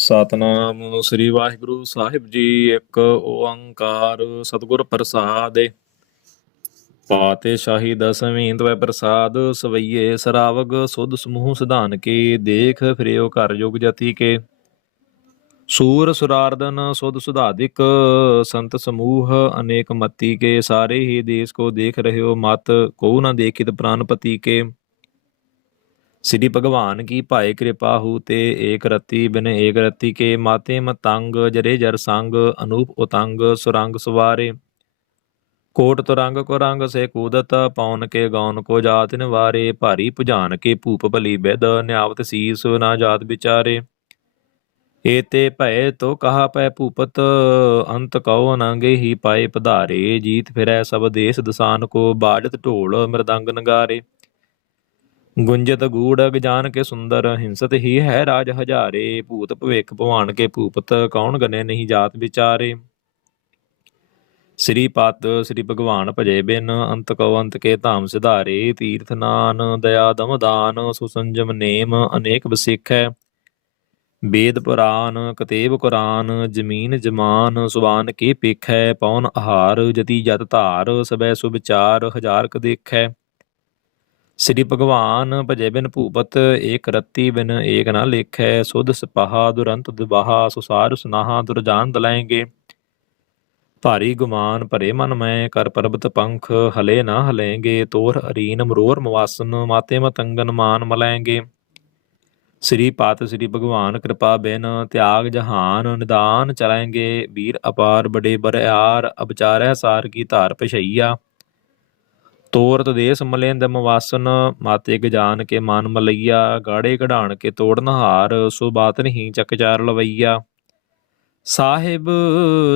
ਸਤਨਾਮ ਸ੍ਰੀ ਵਾਹਿਗੁਰੂ ਸਾਹਿਬ ਜੀ, ਇੱਕ ਓੰਕਾਰ ਸਤਿਗੁਰ ਪ੍ਰਸਾਦਿ ਪਾਤਸ਼ਾਹੀ ਦਸਵੀਂ ਤਵੈ ਪ੍ਰਸਾਦ, ਸਵਈਏ ਸਰਾਵਗ ਸੁਧ ਸਮੂਹ ਸਿਧਾਨ ਕੇ, ਦੇਖ ਫਿਰਿਓ ਘਰ ਯੁਗ ਜਤੀ ਕੇ। ਸੂਰ ਸੁਰਾਰਦਨ ਸੁਧ ਸੁਧਾਦਿਕ, ਸੰਤ ਸਮੂਹ ਅਨੇਕ ਮਤੀ ਕੇ, ਸਾਰੇ ਹੀ ਦੇਸ ਕੋ ਦੇਖ ਰਹਿਓ ਮਤ ਕੋ ਨਾ ਦੇਖਿਤ ਪ੍ਰਾਨਪਤੀ ਕੇ। ਸ੍ਰੀ ਭਗਵਾਨ ਕੀ ਭਾਏ ਕਿਰਪਾ ਹੂ ਤੇ ਏਕ ਰਤੀ ਬਿਨ ਏਕ ਰਤੀ ਕੇ ਮਾਤੇ ਮਤੰਗ ਜਰੇ ਜਰ ਸੰਗ ਅਨੂਪ ਉਤੰਗ ਸੁਰੰਗ ਸਵਾਰੇ। ਕੋਟ ਤੁਰੰਗ ਕੋ ਰੰਗ ਸੇ ਕੂਦਤ ਪੌਨ ਕੇ ਗੌਨ ਕੋ ਜਾਤ ਨਿਵਾਰੇ। ਭਾਰੀ ਭੁਜਾਨ ਕੇ ਭੂਪ ਭਲੀ ਬਿਦ ਨਿਆਵਤ ਸੀਸ ਨਾ ਜਾਤ ਵਿਚਾਰੇ। ਏਤੇ ਭੈ ਤੋ ਕਹਾ ਪੈ ਭੂਪਤ, ਅੰਤ ਕਉ ਅਨੰਗੇ ਹੀ ਪਾਏ ਪਧਾਰੇ। ਜੀਤ ਫਿਰੈ ਸਭ ਦੇਸ ਦਸਾਨ ਕੋ ਬਾਜਤ ਢੋਲ ਮਰਦੰਗ ਨਗਾਰੇ। ਗੁੰਜਤ ਗੂੜ ਅਗਜਾਨ ਕੇ ਸੁੰਦਰ, ਹਿੰਸਤ ਹੀ ਹੈ ਰਾਜ ਹਜ਼ਾਰੇ, ਭੂਤ ਭਵਿਖ ਭਵਾਨ ਕੇ ਭੂਪਤ, ਕੌਣ ਗਨੇ ਨਹੀਂ ਜਾਤ ਵਿਚਾਰੇ? ਸ੍ਰੀ ਪਤ, ਸ੍ਰੀ ਭਗਵਾਨ ਭਜੇ ਬਿਨ, ਅੰਤ ਕਉ ਅੰਤ ਕੇ ਧਾਮ ਸਿਧਾਰੇ, ਤੀਰਥ ਨਾਨ, ਦਇਆ ਦਮਦਾਨ ਸੁਸੰਜਮ ਨੇਮ, ਅਨੇਕ ਬਸਿਖੈ ਵੇਦ ਪੁਰਾਨ, ਕਤੇਬ ਕੁਰਾਨ, ਜ਼ਮੀਨ ਜਮਾਨ, ਸੁਬਾਨ ਕੀ ਹੈ ਪੌਨ ਆਹਾਰ, ਜਤੀ ਜਤ ਧਾਰ, ਸਬੈ ਸੁਭਚਾਰ ਹਜ਼ਾਰ ਕ ਦੇਖੈ। ਸ੍ਰੀ ਭਗਵਾਨ ਭਜੇ ਬਿਨ ਭੂਪਤ, ਏਕ ਰਤੀ ਬਿਨ ਏਕ ਨਾ ਲੇਖੈ, ਸੁਧ ਸਪਾਹਾ ਦੁਰੰਤ ਦੁਬਾਹਾ, ਸੁਸਾਰ ਸੁਨਾਹਾ ਦੁਰਜਾਨ ਦਲਾਏਂਗੇ। ਭਾਰੀ ਗੁਮਾਨ ਭਰੇ ਮਨ ਮੈਂ, ਕਰ ਪਰਬਤ ਪੰਖ ਹਲੇ ਨਾ ਹਲੇਂਗੇ, ਤੋਰ ਅਰੀਨ ਮਰੋਰ ਮਵਾਸਨ, ਮਾਤੇ ਮਤੰਗਨ ਮਾਨ ਮਲਾਏਂਗੇ ਸ੍ਰੀ ਪਾਤ ਸ੍ਰੀ ਭਗਵਾਨ ਕਿਰਪਾ ਬਿਨ, ਤਿਆਗ ਜਹਾਨ ਨਿਦਾਨ ਚਲਾਂਗੇ ਵੀਰ ਅਪਾਰ ਬੜੇ ਬਰਿਆਰ ਅਬਚਾਰੈ ਸਾਰ ਕੀ ਧਾਰ ਪਛਈਆ। ਤੋਰਤ ਦੇਸ ਮਲੇਂਦ ਮਵਾਸਨ ਮਾਤੇ ਗਜਾਨ ਕੇ ਮਨ ਮਲਈਆ, ਗਾੜੇ ਕਢਾਣ ਕੇ ਤੋੜਨ ਹਾਰ, ਸੋ ਬਾਤ ਨਹੀਂ ਚੱਕ ਲਵਈਆ। ਸਾਹਿਬ,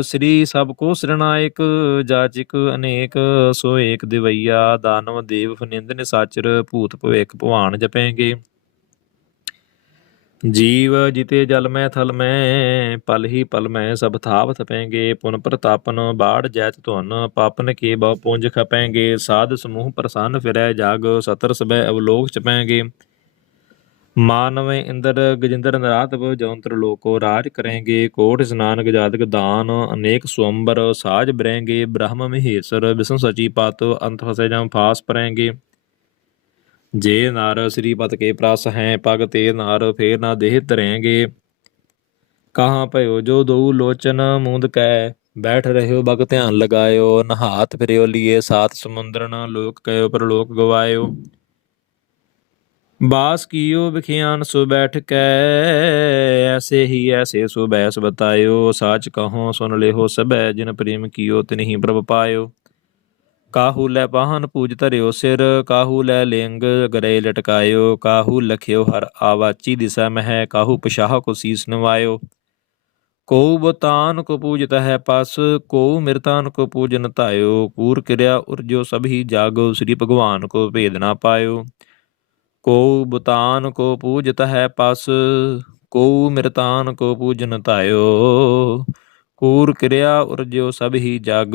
ਸ੍ਰੀ ਸਭ ਕੋ ਸਰਣਾਇਕ ਜਾਚਕ ਅਨੇਕ, ਸੋ ਏਕ ਦਿਵਈਆ, ਦਾਨਵ ਦੇਵ ਫਨਿੰਦ ਨਿਸਾਚਰ, ਭੂਤ ਭਵੇਕ ਭਵਾਨ ਜਪੈਂਗੇ। ਜੀਵ ਜਿਤੇ ਜਲ ਮੈਂ ਥਲ ਮੈਂ, ਪਲ ਹੀ ਪਲ ਮੈਂ ਸਭ ਥਾਵ ਥਪੈਂਗੇ, ਪੁਨ ਪ੍ਰਤਾਪਨ ਬਾੜ ਜੈਤ ਧੁਨ, ਪਾਪਨ ਕੇ ਬਹੁ ਪੁੰਜ ਖਪੈਂਗੇ, ਸਾਧ ਸਮੂਹ ਪ੍ਰਸੰਨ ਫਿਰੈ ਜਾਗ, ਸਤਰ ਸਬੈ ਅਵਲੋਕ ਚਪੈਂਗੇ। ਮਾਨਵ ਇੰਦਰ ਗਜਿੰਦਰ ਨਰਾਤਵ ਜੌਂਤਰ ਲੋਕੋ ਰਾਜ ਕਰੇਂਗੇ, ਕੋਟ ਇਸਨਾਨ ਗਜਾਦਕ ਦਾਨ, ਅਨੇਕ ਸੁਅੰਬਰ ਸਾਜ ਬਰੇਂਗੇ, ਬ੍ਰਹਮ ਮਹੇਸ਼ਰ ਵਿਸ਼ਨ ਸਚੀ ਪਤ, ਅੰਤ ਫਸੇ ਜਾਂ ਫਾਸ ਪਰੇਂਗੇ। ਜੇ ਨਰ ਸ੍ਰੀ ਪਤ ਕੇ ਪ੍ਰਸ ਹੈ, ਪਗ ਤੇ ਨਰ ਫੇਰ ਨਾ ਦੇਹ ਤਰੇਂਗੇ ਕਹਾਂ ਭਇਓ ਜੋ ਦਉ ਲੋਚਨ ਮੂੰਦ ਕੈ, ਬੈਠ ਰਹਿਓ ਬਗ ਧਿਆਨ ਲਗਾਇਓ। ਨਹਾਤ ਫਿਰਿਓ ਲੀਏ ਸਾਤ ਸਮੁੰਦਰਨ ਲੋਕ ਕਇਓ, ਪਰਲੋਕ ਗਵਾਇਓ। ਬਾਸ ਕੀਓ ਵਿਖਿਆਨ ਸੋ ਬੈਠ ਕੈ, ਐਸੇ ਹੀ ਐਸੇ ਸੋ ਬੈਸ ਬਤਾਇਓ। ਸਾਚ ਕਹੋ ਸੁਨ ਲਿਹੋ ਸਭੈ, ਜਿਨ ਪ੍ਰੇਮ ਕੀਓ ਤਿਨਹੀ ਪ੍ਰਭ ਪਾਇਓ। ਕਾਹੂ ਲੈ ਪਾਹਨ ਪੂਜ ਧਰਿਓ ਸਿਰ, ਕਾਹੂ ਲੈ ਲਿੰਗ ਗਰੇ ਲਟਕਾਇਓ, ਕਾਹੂ ਲਖਿਓ ਹਰ ਆਵਾਚੀ ਦਿਸਾ ਮਹਿ, ਕਾਹੂ ਪਸ਼ਾਹ ਕੋ ਸੀਸ ਨਵਾਇਓ। ਕੋ ਬਤਾਨ ਕੋ ਪੂਜਤ ਹੈ ਪਸ ਕੋ ਮਿਰਤਾਨ ਕੋ ਪੂਜਨ ਧਾਇਓ, ਕੂਰ ਕਿਰਿਆ ਉਰਜੋ ਸਭੀ ਜਾਗੋ, ਸ੍ਰੀ ਭਗਵਾਨ ਕੋ ਭੇਦ ਨਾ ਪਾਇਓ। ਕੋ ਬਤਾਨ ਕੋ ਪੂਜਤ ਹੈ ਪਸ ਕੋ ਮਿਰਤਾਨ ਕੋ ਪੂਜਨ ਧਾਇਓ। ਕੂਰ ਕਿਰਿਆ ਉਰਜੋ ਸਭੀ ਜਗ